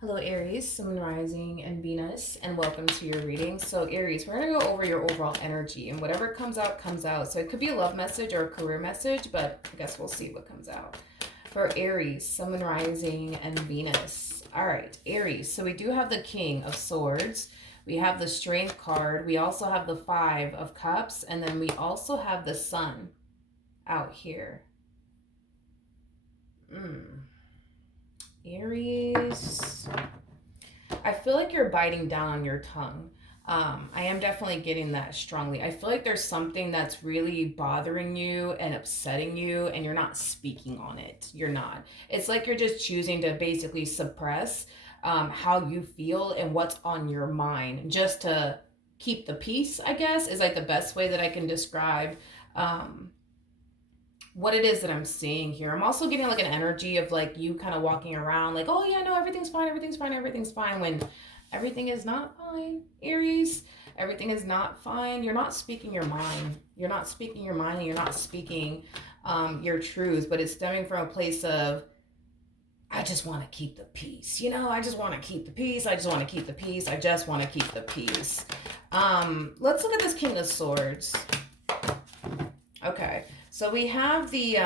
Hello, Aries, Sun, Rising, and Venus, and welcome to your reading. So, Aries, we're going to go over your overall energy, and whatever comes out, comes out. So, it could be a love message or a career message, but I guess we'll see what comes out. For Aries, Sun, Rising, and Venus. All right, Aries. So, we do have the King of Swords. We have the Strength card. We also have the Five of Cups, and then we also have the Sun out here. Aries, I feel like you're biting down on your tongue. I am definitely getting that strongly. I feel like there's something that's really bothering you and upsetting you, and you're not speaking on it. You're not. It's like you're just choosing to basically suppress how you feel and what's on your mind just to keep the peace, I guess, is like the best way that I can describe um, what it is that I'm seeing here. I'm also getting like an energy of like you kind of walking around like, oh yeah, no, everything's fine, everything's fine, everything's fine, when everything is not fine, Aries. Everything is not fine. You're not speaking your mind. You're not speaking your mind, and you're not speaking your truth, but it's stemming from a place of, I just want to keep the peace. I just want to keep the peace. I just want to keep the peace. I just want to keep the peace. Let's look at this King of Swords. Okay, so we have the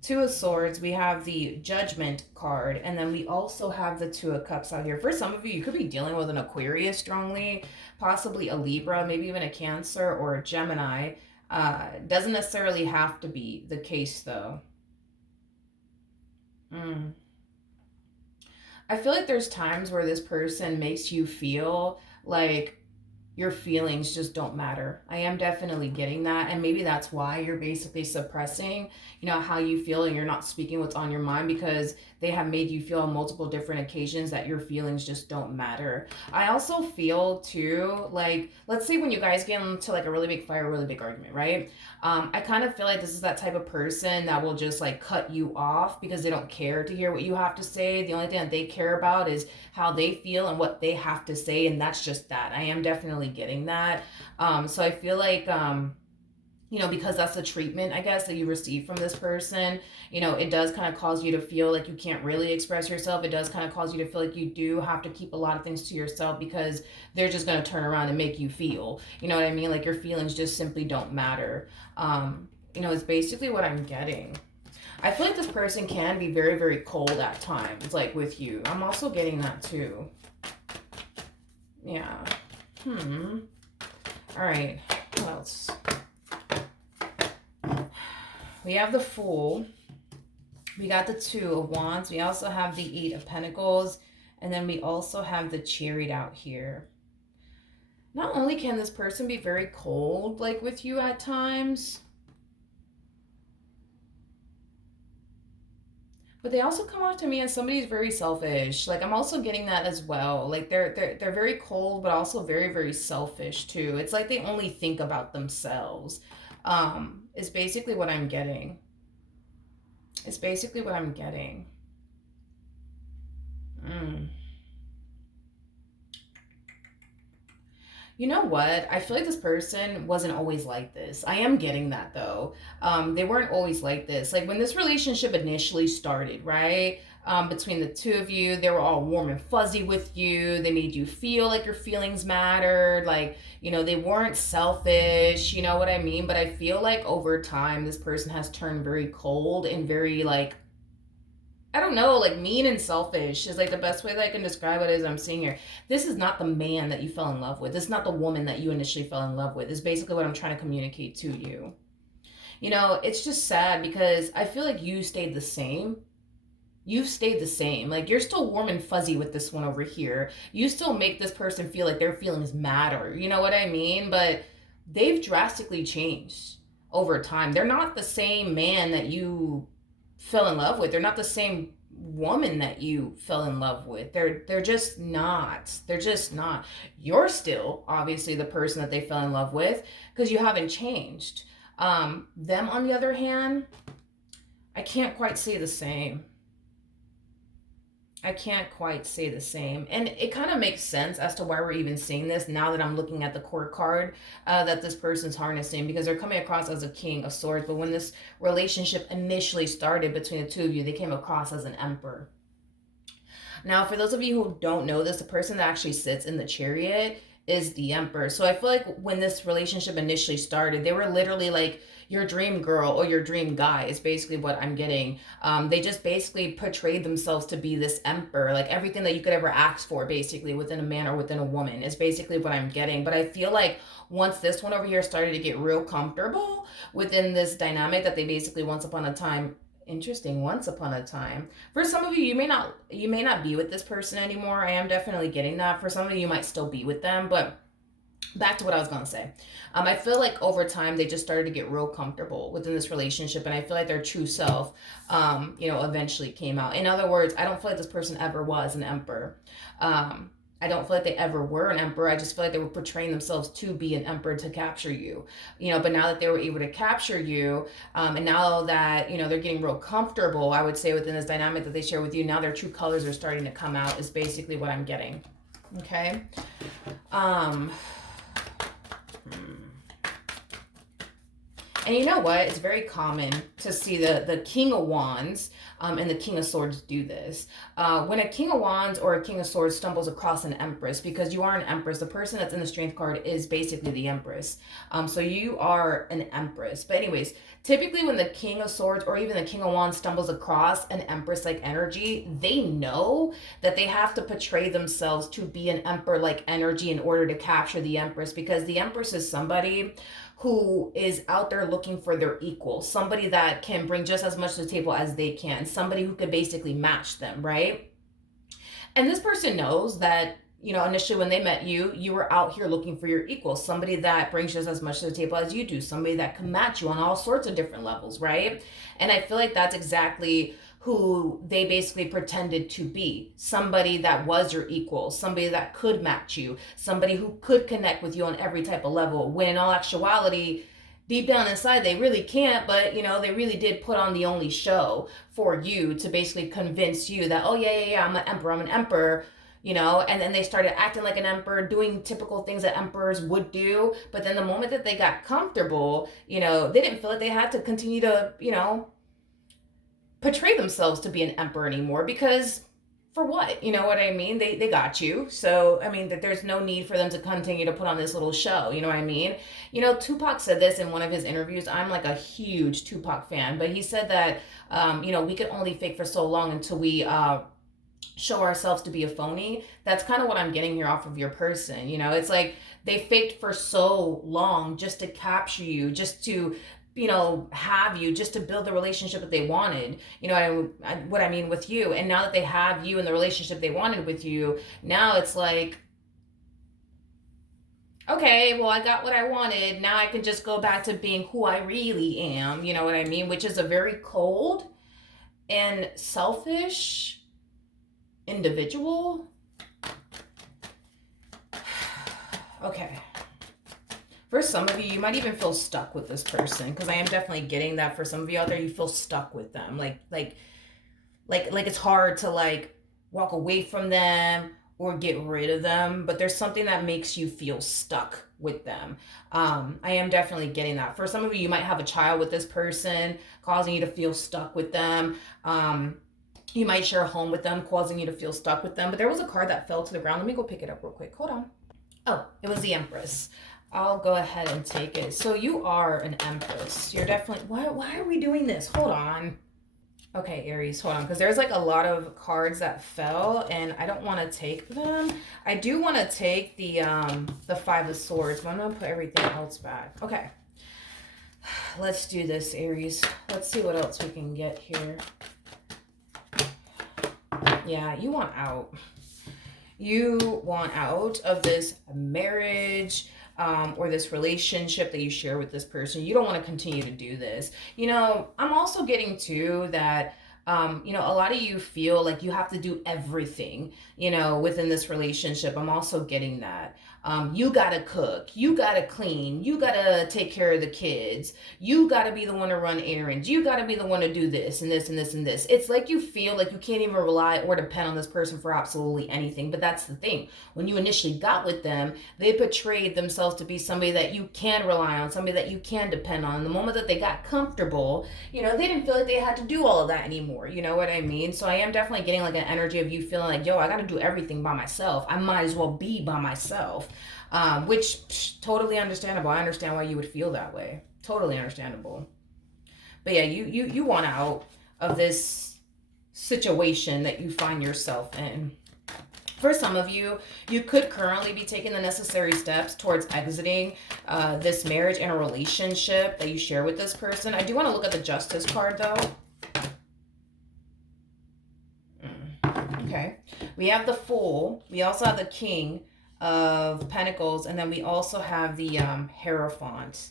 Two of Swords, we have the Judgment card, and then we also have the Two of Cups out here. For some of you, you could be dealing with an Aquarius strongly, possibly a Libra, maybe even a Cancer or a Gemini. Doesn't necessarily have to be the case, though. I feel like there's times where this person makes you feel like your feelings just don't matter. I am definitely getting that. And maybe that's why you're basically suppressing, how you feel, and you're not speaking what's on your mind, because they have made you feel on multiple different occasions that your feelings just don't matter. I also feel too, like, let's say when you guys get into like a really big fight, a really big argument, right? I kind of feel like this is that type of person that will just like cut you off because they don't care to hear what you have to say. The only thing that they care about is how they feel and what they have to say, and that's just that. I am definitely getting that. So I feel like because that's the treatment, I guess, that you receive from this person, it does kind of cause you to feel like you can't really express yourself. It does kind of cause you to feel like you do have to keep a lot of things to yourself because they're just going to turn around and make you feel, you know what I mean? Like your feelings just simply don't matter. It's basically what I'm getting. I feel like this person can be very, very cold at times, like with you. I'm also getting that too. Yeah. All right. What else? We have the Fool. We got the Two of Wands. We also have the Eight of Pentacles. And then we also have the Chariot out here. Not only can this person be very cold, like with you at times, but they also come off to me as somebody who's very selfish. Like I'm also getting that as well. Like they're very cold, but also very, very selfish too. It's like they only think about themselves. Is basically what I'm getting. It's basically what I'm getting. You know what? I feel like this person wasn't always like this. I am getting that though. They weren't always like this. Like when this relationship initially started, right? Between the two of you, they were all warm and fuzzy with you. They made you feel like your feelings mattered. Like, they weren't selfish. You know what I mean? But I feel like over time, this person has turned very cold and very like, I don't know, like mean and selfish is like the best way that I can describe it as I'm seeing here. This is not the man that you fell in love with. This is not the woman that you initially fell in love with. Is basically what I'm trying to communicate to you. It's just sad because I feel like you stayed the same. You've stayed the same. Like you're still warm and fuzzy with this one over here. You still make this person feel like their feelings matter. You know what I mean? But they've drastically changed over time. They're not the same man that you fell in love with. They're not the same woman that you fell in love with. They're just not. They're just not. You're still obviously the person that they fell in love with because you haven't changed. Them on the other hand, I can't quite say the same. I can't quite say the same. And it kind of makes sense as to why we're even seeing this now that I'm looking at the court card that this person's harnessing, because they're coming across as a King of Swords. But when this relationship initially started between the two of you, they came across as an Emperor. Now, for those of you who don't know this, the person that actually sits in the chariot is the emperor. So I feel like when this relationship initially started, they were literally like your dream girl or your dream guy is basically what I'm getting. They just basically portrayed themselves to be this emperor, like everything that you could ever ask for, basically within a man or within a woman is basically what I'm getting. But I feel like once this one over here started to get real comfortable within this dynamic that they basically once upon a time, interesting, once upon a time, for some of you, you may not be with this person anymore. I am definitely getting that. For some of you might still be with them, but back to what I was gonna say. I feel like over time they just started to get real comfortable within this relationship, and I feel like their true self, eventually came out. In other words, I don't feel like this person ever was an emperor. I don't feel like they ever were an emperor. I just feel like they were portraying themselves to be an emperor to capture you, But now that they were able to capture you, and now that they're getting real comfortable, I would say within this dynamic that they share with you, now their true colors are starting to come out. Is basically what I'm getting. Okay. Um, And you know what? It's very common to see the King of Wands and the King of Swords do this. When a King of Wands or a King of Swords stumbles across an Empress, because you are an Empress, the person that's in the Strength card is basically the Empress. So you are an Empress. But anyways, typically when the King of Swords or even the King of Wands stumbles across an Empress-like energy, they know that they have to portray themselves to be an Emperor-like energy in order to capture the Empress, because the Empress is somebody who is out there looking for their equal, somebody that can bring just as much to the table as they can, somebody who could basically match them, right? And this person knows that, initially when they met you, you were out here looking for your equal, somebody that brings just as much to the table as you do, somebody that can match you on all sorts of different levels, right? And I feel like that's exactly who they basically pretended to be, somebody that was your equal, somebody that could match you, somebody who could connect with you on every type of level, when in all actuality, deep down inside, they really can't, but they really did put on the only show for you to basically convince you that, oh yeah, I'm an emperor, and then they started acting like an emperor, doing typical things that emperors would do. But then the moment that they got comfortable, they didn't feel like they had to continue to, portray themselves to be an emperor anymore, because for what? You know what I mean? They got you. So, I mean, that there's no need for them to continue to put on this little show. You know what I mean? Tupac said this in one of his interviews. I'm like a huge Tupac fan, but he said that, we could only fake for so long until we show ourselves to be a phony. That's kind of what I'm getting here off of your person. It's like they faked for so long just to capture you, just to have you, just to build the relationship that they wanted, what I mean with you. And now that they have you in the relationship they wanted with you, now it's like, okay, well, I got what I wanted. Now I can just go back to being who I really am, you know what I mean? Which is a very cold and selfish individual. Okay. For some of you, you might even feel stuck with this person, because I am definitely getting that for some of you out there, you feel stuck with them. Like it's hard to like walk away from them or get rid of them, but there's something that makes you feel stuck with them. I am definitely getting that. For some of you, you might have a child with this person, causing you to feel stuck with them. You might share a home with them, causing you to feel stuck with them. But there was a card that fell to the ground. Let me go pick it up real quick. Hold on. Oh, it was the Empress. I'll go ahead and take it. So you are an Empress. You're definitely... Why are we doing this? Hold on. Okay, Aries, hold on. Because there's like a lot of cards that fell, and I don't want to take them. I do want to take the Five of Swords, but I'm going to put everything else back. Okay. Let's do this, Aries. Let's see what else we can get here. Yeah, you want out. You want out of this marriage, or this relationship that you share with this person. You don't want to continue to do this. I'm also getting to that, a lot of you feel like you have to do everything, within this relationship. I'm also getting that. You gotta cook, you gotta clean, you gotta take care of the kids, you gotta be the one to run errands, you gotta be the one to do this and this and this and this. It's like you feel like you can't even rely or depend on this person for absolutely anything. But that's the thing. When you initially got with them, they portrayed themselves to be somebody that you can rely on, somebody that you can depend on. And the moment that they got comfortable, they didn't feel like they had to do all of that anymore. more. You know what I mean? So I am definitely getting like an energy of you feeling like, yo, I got to do everything by myself. I might as well be by myself. Which totally understandable. I understand why you would feel that way. Totally understandable. But yeah, you want out of this situation that you find yourself in. For some of you, you could currently be taking the necessary steps towards exiting this marriage and a relationship that you share with this person. I do want to look at the Justice card, though. Okay. We have the Fool. We also have the King of Pentacles. And then we also have the Hierophant.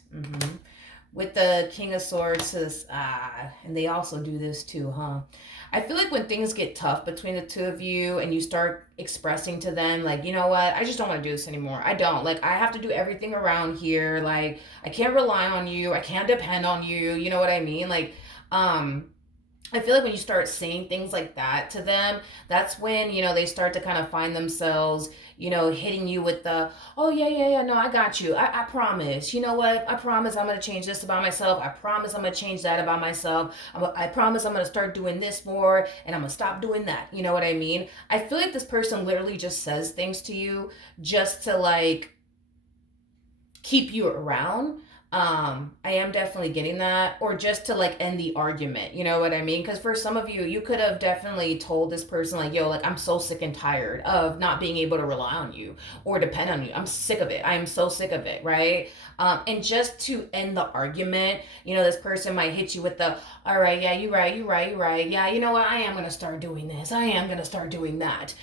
With the King of Swords, and they also do this too, huh? I feel like when things get tough between the two of you and you start expressing to them, like, you know what, I just don't want to do this anymore. I don't. Like, I have to do everything around here. Like, I can't rely on you. I can't depend on you. You know what I mean? Like, I feel like when you start saying things like that to them, that's when, they start to kind of find themselves, hitting you with the, oh, yeah, no, I got you. I promise. You know what? I promise I'm going to change this about myself. I promise I'm going to change that about myself. I promise I'm going to start doing this more and I'm going to stop doing that. You know what I mean? I feel like this person literally just says things to you just to like keep you around. I am definitely getting that, or just to like end the argument, you know what I mean? Because for some of you, you could have definitely told this person like, yo, like, I'm so sick and tired of not being able to rely on you or depend on you. I'm sick of it. I am so sick of it, right? And just to end the argument, this person might hit you with the, all right, yeah, you're right. Yeah, you know what? I am going to start doing this. I am going to start doing that,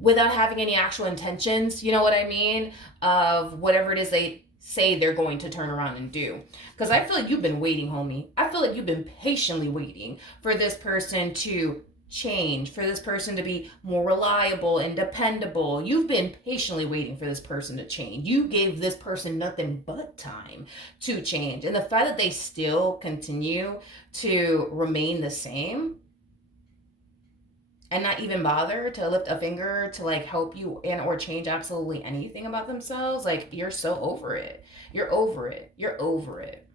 without having any actual intentions, you know what I mean, of whatever it is they say they're going to turn around and do. Because I feel like you've been waiting, homie. I feel like you've been patiently waiting for this person to change, for this person to be more reliable and dependable. You've been patiently waiting for this person to change. You gave this person nothing but time to change. And the fact that they still continue to remain the same and not even bother to lift a finger to like help you and or change absolutely anything about themselves, like, you're so over it. You're over it. You're over it.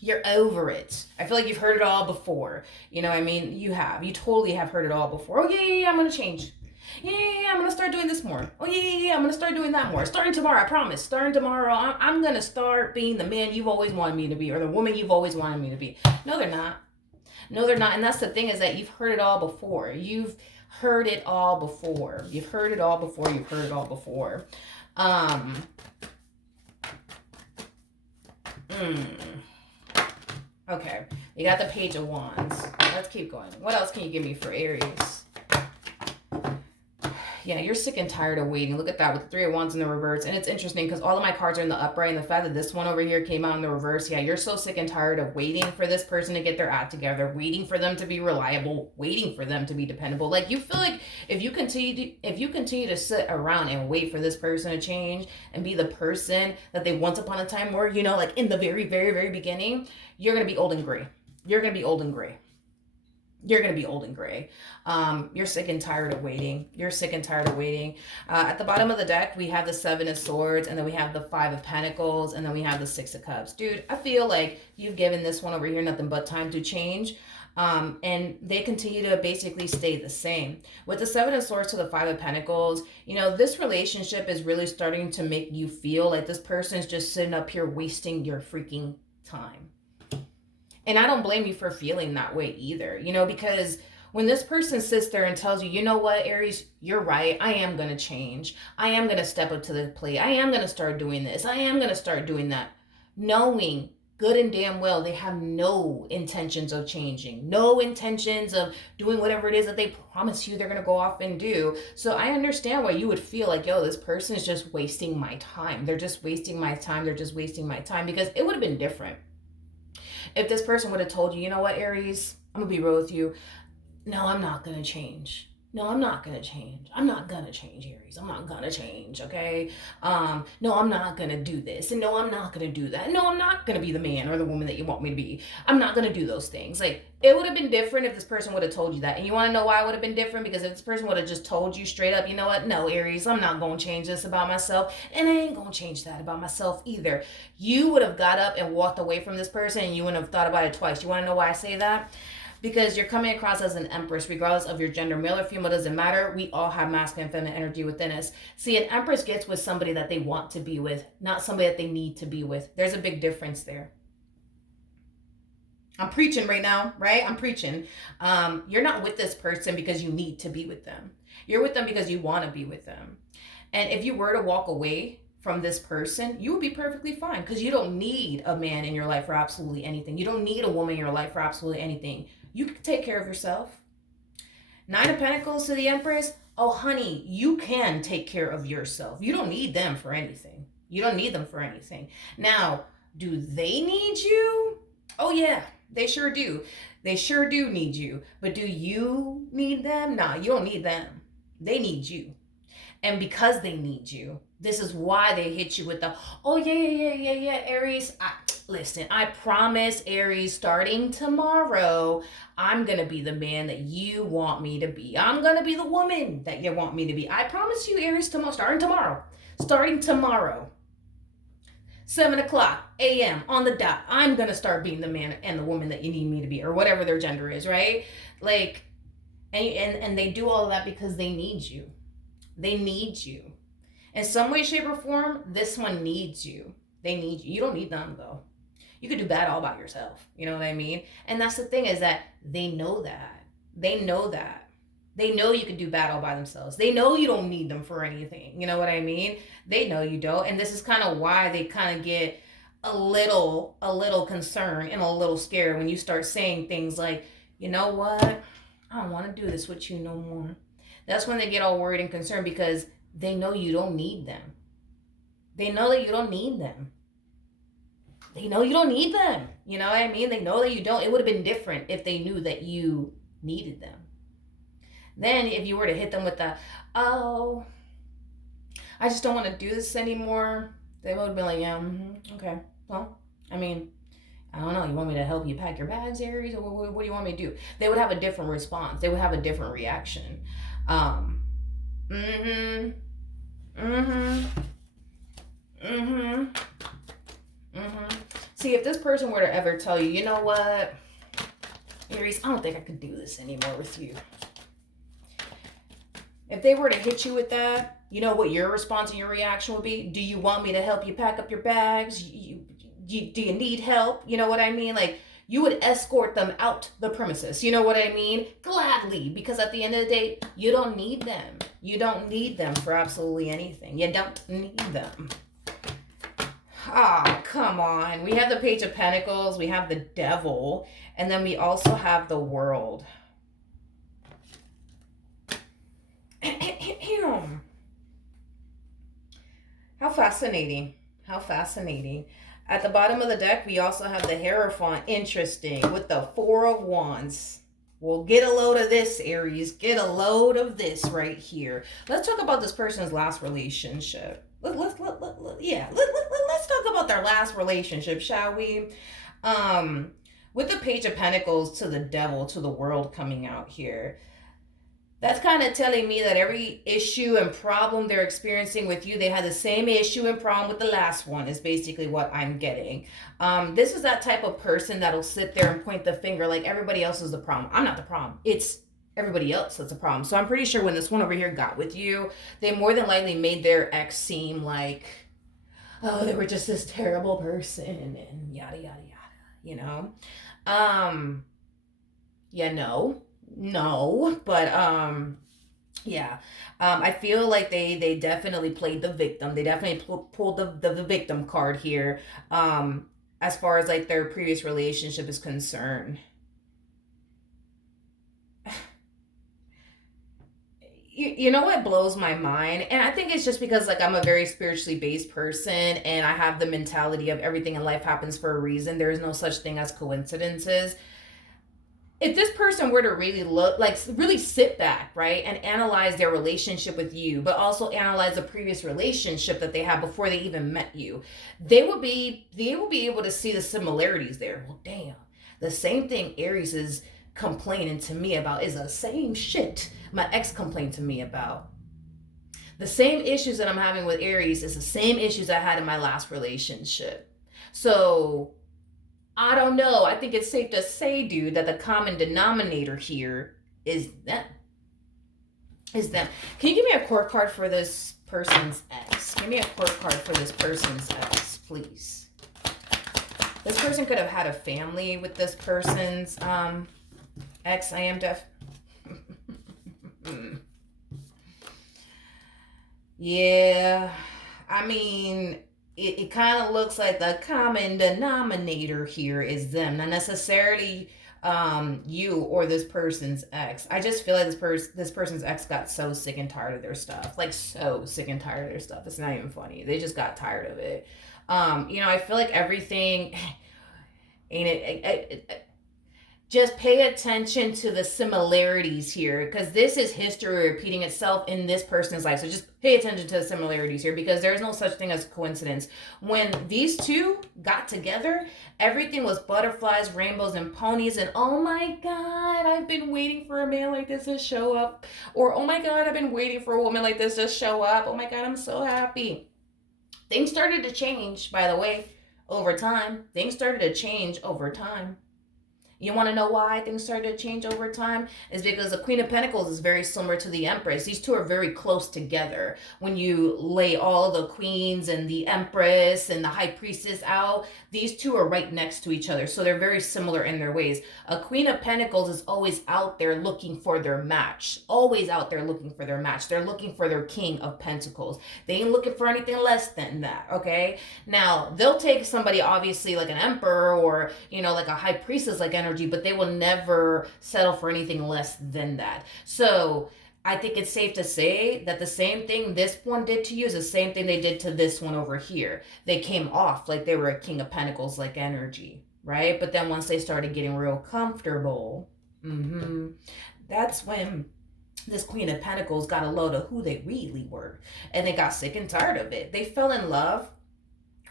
You're over it. I feel like you've heard it all before. You know what I mean? You have. You totally have heard it all before. Oh, yeah, I'm going to change. Yeah, I'm going to start doing this more. Oh, yeah, I'm going to start doing that more. Starting tomorrow, I promise. Starting tomorrow, I'm going to start being the man you've always wanted me to be, or the woman you've always wanted me to be. No, they're not. No, they're not. And that's the thing, is that you've heard it all before. You've heard it all before. You've heard it all before. You've heard it all before. Okay. You got the Page of Wands. Let's keep going. What else can you give me for Aries? Yeah, you're sick and tired of waiting. Look at that, with the Three of Wands in the reverse. And it's interesting because all of my cards are in the upright, and the fact that this one over here came out in the reverse, yeah, you're so sick and tired of waiting for this person to get their act together, waiting for them to be reliable, waiting for them to be dependable. Like, you feel like if you continue to sit around and wait for this person to change and be the person that they once upon a time were, like in the very, very, very beginning, you're going to be old and gray. You're going to be old and gray. You're going to be old and gray. You're sick and tired of waiting. You're sick and tired of waiting. At the bottom of the deck, we have the Seven of Swords, and then we have the Five of Pentacles, and then we have the Six of Cups. Dude, I feel like you've given this one over here nothing but time to change. And they continue to basically stay the same. With the Seven of Swords to the Five of Pentacles, this relationship is really starting to make you feel like this person is just sitting up here wasting your freaking time. And I don't blame you for feeling that way either, because when this person sits there and tells you, you know what, Aries, you're right. I am going to change. I am going to step up to the plate. I am going to start doing this. I am going to start doing that. Knowing good and damn well they have no intentions of changing, no intentions of doing whatever it is that they promise you they're going to go off and do. So I understand why you would feel like, yo, this person is just wasting my time. They're just wasting my time. They're just wasting my time, because it would have been different if this person would have told you, you know what, Aries, I'm going to be real with you. No, I'm not going to change. No, I'm not going to change. I'm not going to change, Aries. I'm not going to change, okay? No, I'm not going to do this. And no, I'm not going to do that. No, I'm not going to be the man or the woman that you want me to be. I'm not going to do those things. Like, it would have been different if this person would have told you that. And you want to know why it would have been different? Because if this person would have just told you straight up, you know what? No, Aries, I'm not going to change this about myself. And I ain't going to change that about myself either. You would have got up and walked away from this person, and you wouldn't have thought about it twice. You want to know why I say that? because you're coming across as an empress, regardless of your gender, male or female, doesn't matter. We all have masculine and feminine energy within us. See, an empress gets with somebody that they want to be with, not somebody that they need to be with. There's a big difference there. I'm preaching right now, right? I'm preaching. You're not with this person because you need to be with them. You're with them because you want to be with them. And if you were to walk away from this person, you would be perfectly fine, because you don't need a man in your life for absolutely anything. You don't need a woman in your life for absolutely anything. You can take care of yourself. Nine of Pentacles to the Empress. Oh, honey, you can take care of yourself. You don't need them for anything. You don't need them for anything. Now, do they need you? Oh, yeah, they sure do. They sure do need you. But do you need them? Nah, you don't need them. They need you. And because they need you, this is why they hit you with the, oh, yeah, Aries. Listen, I promise, Aries, starting tomorrow, I'm going to be the man that you want me to be. I'm going to be the woman that you want me to be. I promise you, Aries, starting tomorrow, 7 o'clock a.m. on the dot, I'm going to start being the man and the woman that you need me to be, or whatever their gender is, right? Like, and they do all of that because they need you. They need you. In some way, shape, or form, this one needs you. They need you. You don't need them, though. You could do bad all by yourself. You know what I mean? And that's the thing, is that they know that. They know that. They know you can do bad all by themselves. They know you don't need them for anything. You know what I mean? They know you don't. And this is kind of why they kind of get a little concerned and a little scared when you start saying things like, you know what? I don't want to do this with you no more. That's when they get all worried and concerned, because they know you don't need them. They know that you don't need them. They know you don't need them. You know what I mean? They know that you don't. It would have been different if they knew that you needed them. Then if you were to hit them with the, oh, I just don't want to do this anymore, they would be like, yeah, okay. Well, I mean, I don't know. You want me to help you pack your bags, Aries? Or what do you want me to do? They would have a different response. They would have a different reaction. See, if this person were to ever tell you, you know what, Aries, I don't think I could do this anymore with you. If they were to hit you with that, you know what your response and your reaction would be? Do you want me to help you pack up your bags? Do you need help? You know what I mean? Like, you would escort them out the premises. You know what I mean? Gladly, because at the end of the day, you don't need them. You don't need them for absolutely anything. You don't need them. Oh, come on. We have the Page of Pentacles. We have the Devil. And then we also have the World. How fascinating. How fascinating. At the bottom of the deck, we also have the Hierophant. Interesting. With the Four of Wands. Well, get a load of this, Aries. Get a load of this right here. Let's talk about this person's last relationship. Let's talk about their last relationship, shall we? With the Page of Pentacles to the Devil, to the World coming out here, that's kind of telling me that every issue and problem they're experiencing with you, they had the same issue and problem with the last one, is basically what I'm getting. This is that type of person that'll sit there and point the finger like everybody else is the problem. I'm not the problem. It's everybody else that's a problem. So I'm pretty sure when this one over here got with you, they more than likely made their ex seem like, oh, they were just this terrible person and yada, yada, yada, you know? No, but I feel like they definitely played the victim. They definitely pulled the victim card here, as far as like their previous relationship is concerned. You know what blows my mind? And I think it's just because like I'm a very spiritually based person, and I have the mentality of everything in life happens for a reason. There is no such thing as coincidences. If this person were to really sit back, right, and analyze their relationship with you, but also analyze the previous relationship that they had before they even met you, they will be able to see the similarities there. Well, damn, the same thing Aries is complaining to me about is the same shit my ex complained to me about. The same issues that I'm having with Aries is the same issues I had in my last relationship. So I don't know. I think it's safe to say, dude, that the common denominator here is them. Is them. Can you give me a court card for this person's ex? Give me a court card for this person's ex, please. This person could have had a family with this person's ex. I am deaf. Yeah, I mean, it kind of looks like the common denominator here is them, not necessarily you or this person's ex. I just feel like this person's ex got so sick and tired of their stuff, like so sick and tired of their stuff. It's not even funny. They just got tired of it. I feel like everything ain't it just pay attention to the similarities here, because this is history repeating itself in this person's life. So just pay attention to the similarities here, because there's no such thing as coincidence. When these two got together, everything was butterflies, rainbows, and ponies. And oh my God, I've been waiting for a man like this to show up. Or oh my God, I've been waiting for a woman like this to show up. Oh my God, I'm so happy. Things started to change, by the way, over time. Things started to change over time. You want to know why things started to change over time? Is because the Queen of Pentacles is very similar to the Empress. These two are very close together. When you lay all the queens and the Empress and the High Priestess out, these two are right next to each other. So they're very similar in their ways. A Queen of Pentacles is always out there looking for their match. Always out there looking for their match. They're looking for their King of Pentacles. They ain't looking for anything less than that, okay? Now, they'll take somebody obviously like an Emperor or, like a High Priestess like energy, but they will never settle for anything less than that. So I think it's safe to say that the same thing this one did to you is the same thing they did to this one over here. They came off like they were a King of Pentacles like energy, right? But then once they started getting real comfortable, that's when this Queen of Pentacles got a load of who they really were. And they got sick and tired of it. They fell in love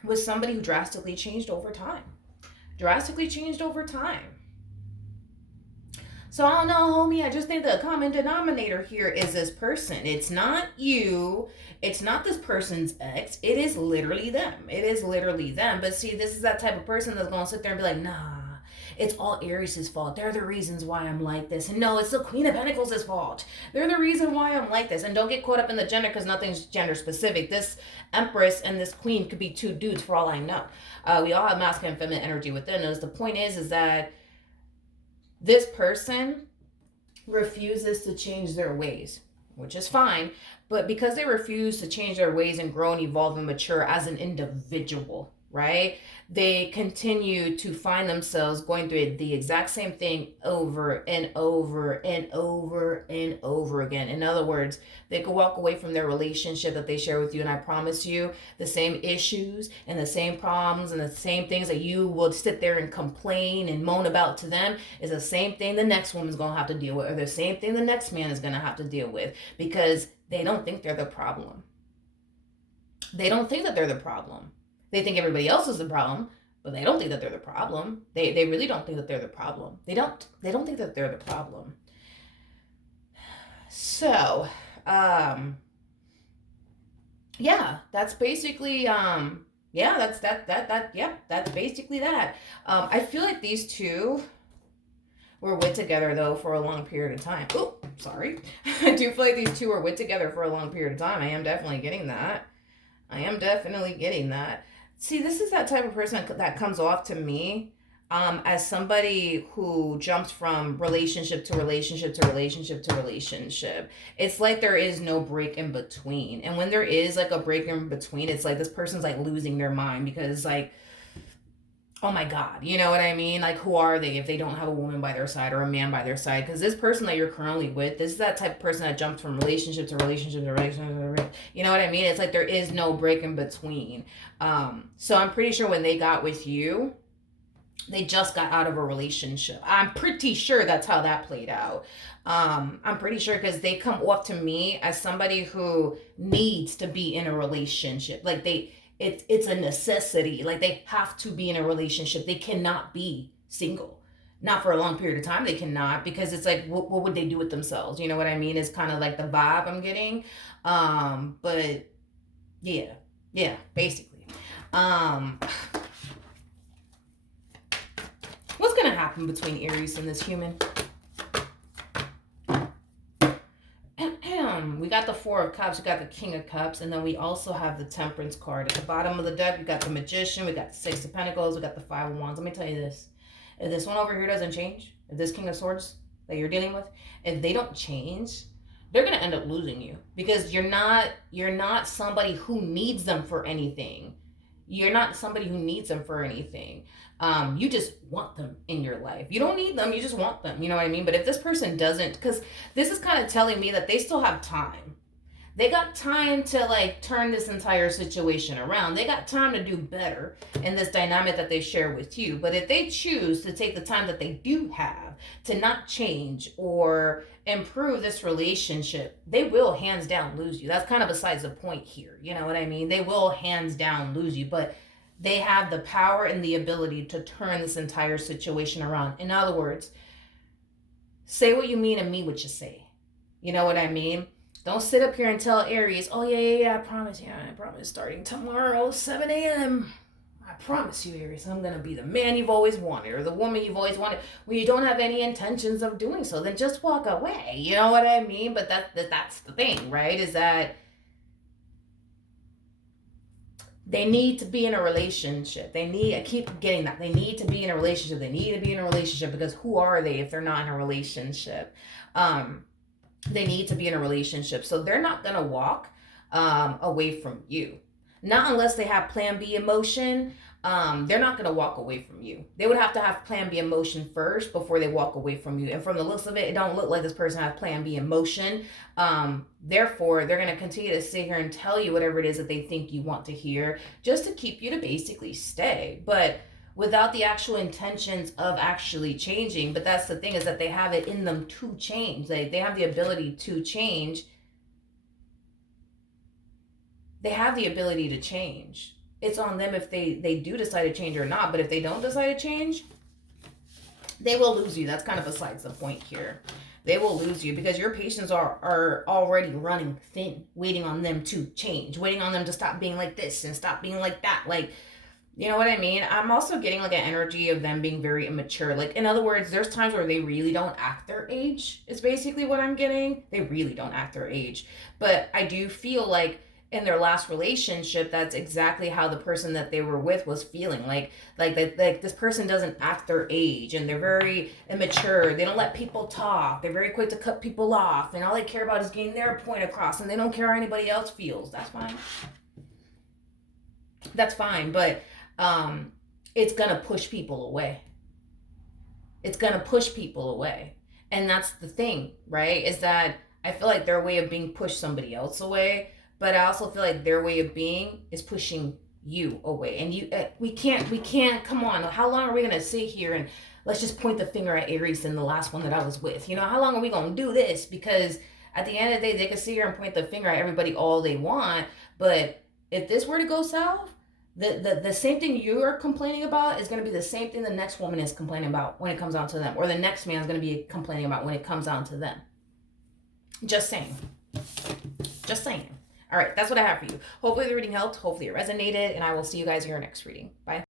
with somebody who drastically changed over time. So I don't know, homie. I just think the common denominator here is this person. It's not you. It's not this person's ex. It is literally them. But see, this is that type of person that's going to sit there and be like, nah, it's all Aries' fault. They're the reasons why I'm like this. And no, it's the Queen of Pentacles' fault. They're the reason why I'm like this. And don't get caught up in the gender, because nothing's gender specific. This Empress and this Queen could be two dudes for all I know. We all have masculine and feminine energy within us. The point is that this person refuses to change their ways, which is fine. But because they refuse to change their ways and grow and evolve and mature as an individual, right? They continue to find themselves going through the exact same thing over and over and over and over again. In other words, they could walk away from their relationship that they share with you, and I promise you, the same issues and the same problems and the same things that you will sit there and complain and moan about to them is the same thing the next woman's going to have to deal with, or the same thing the next man is going to have to deal with, because they don't think they're the problem. They don't think that they're the problem. They think everybody else is the problem, but they don't think that they're the problem. They really don't think that they're the problem. They don't think that they're the problem. So, that's basically that's basically that. I feel like these two were with together though for a long period of time. Oh, sorry. I do feel like these two were with together for a long period of time. I am definitely getting that. See, this is that type of person that comes off to me as somebody who jumps from relationship to relationship to relationship to relationship. It's like there is no break in between. And when there is like a break in between, it's like this person's like losing their mind, because like, oh my God, you know what I mean? Like, who are they if they don't have a woman by their side or a man by their side? Because this person that you're currently with, this is that type of person that jumps from relationship to relationship to relationship. You know what I mean? It's like there is no break in between. So I'm pretty sure when they got with you, they just got out of a relationship. I'm pretty sure that's how that played out. I'm pretty sure, because they come off to me as somebody who needs to be in a relationship. Like it's a necessity. Like they have to be in a relationship. They cannot be single. Not for a long period of time. They cannot, because it's like, what would they do with themselves? You know what I mean? It's kind of like the vibe I'm getting. But yeah, basically. happen between Aries and this human? We got the Four of Cups, we got the King of Cups, and then we also have the Temperance card. At the bottom of the deck, we got the Magician, we got the Six of Pentacles, we got the Five of Wands. Let me tell you this. If this one over here doesn't change, if this King of Swords that you're dealing with, if they don't change, they're going to end up losing you, because you're not somebody who needs them for anything. You're not somebody who needs them for anything. You just want them in your life. You don't need them, you just want them. You know what I mean? But if this person doesn't, because this is kind of telling me that they still have time. They got time to like turn this entire situation around. They got time to do better in this dynamic that they share with you. But if they choose to take the time that they do have to not change or improve this relationship, they will hands down lose you. That's kind of besides the point here. You know what I mean? They will hands down lose you, but they have the power and the ability to turn this entire situation around. In other words, say what you mean and mean what you say. You know what I mean? Don't sit up here and tell Aries, oh, yeah, I promise, starting tomorrow, 7 a.m., I promise you, Aries, I'm going to be the man you've always wanted or the woman you've always wanted. When you don't have any intentions of doing so, then just walk away. You know what I mean? But that's the thing, right? Is that they need to be in a relationship. I keep getting that. They need to be in a relationship. They need to be in a relationship, because who are they if they're not in a relationship? They need to be in a relationship. So they're not going to walk away from you. Not unless they have plan B emotion. They're not going to walk away from you. They would have to have plan B emotion first before they walk away from you. And from the looks of it don't look like this person has plan B emotion. Therefore, they're going to continue to sit here and tell you whatever it is that they think you want to hear, just to keep you to basically stay. But without the actual intentions of actually changing. But that's the thing, is that they have it in them to change. They have the ability to change. They have the ability to change. It's on them if they do decide to change or not. But if they don't decide to change, they will lose you. That's kind of besides the point here. They will lose you because your patience are already running thin, waiting on them to change, waiting on them to stop being like this and stop being like that. Like, you know what I mean? I'm also getting like an energy of them being very immature. Like, in other words, there's times where they really don't act their age, is basically what I'm getting. They really don't act their age. But I do feel like in their last relationship, that's exactly how the person that they were with was feeling. Like this person doesn't act their age, and they're very immature. They don't let people talk. They're very quick to cut people off, and all they care about is getting their point across, and they don't care how anybody else feels. That's fine. That's fine, but it's gonna push people away. It's gonna push people away. And that's the thing, right? Is that I feel like their way of being pushed somebody else away, but I also feel like their way of being is pushing you away. And we can't, come on. How long are we gonna sit here and let's just point the finger at Aries and the last one that I was with? You know, how long are we gonna do this? Because at the end of the day, they can sit here and point the finger at everybody all they want, but if this were to go south, the same thing you're complaining about is going to be the same thing the next woman is complaining about when it comes down to them. Or the next man is going to be complaining about when it comes down to them. Just saying. Just saying. All right, that's what I have for you. Hopefully the reading helped. Hopefully it resonated. And I will see you guys in your next reading. Bye.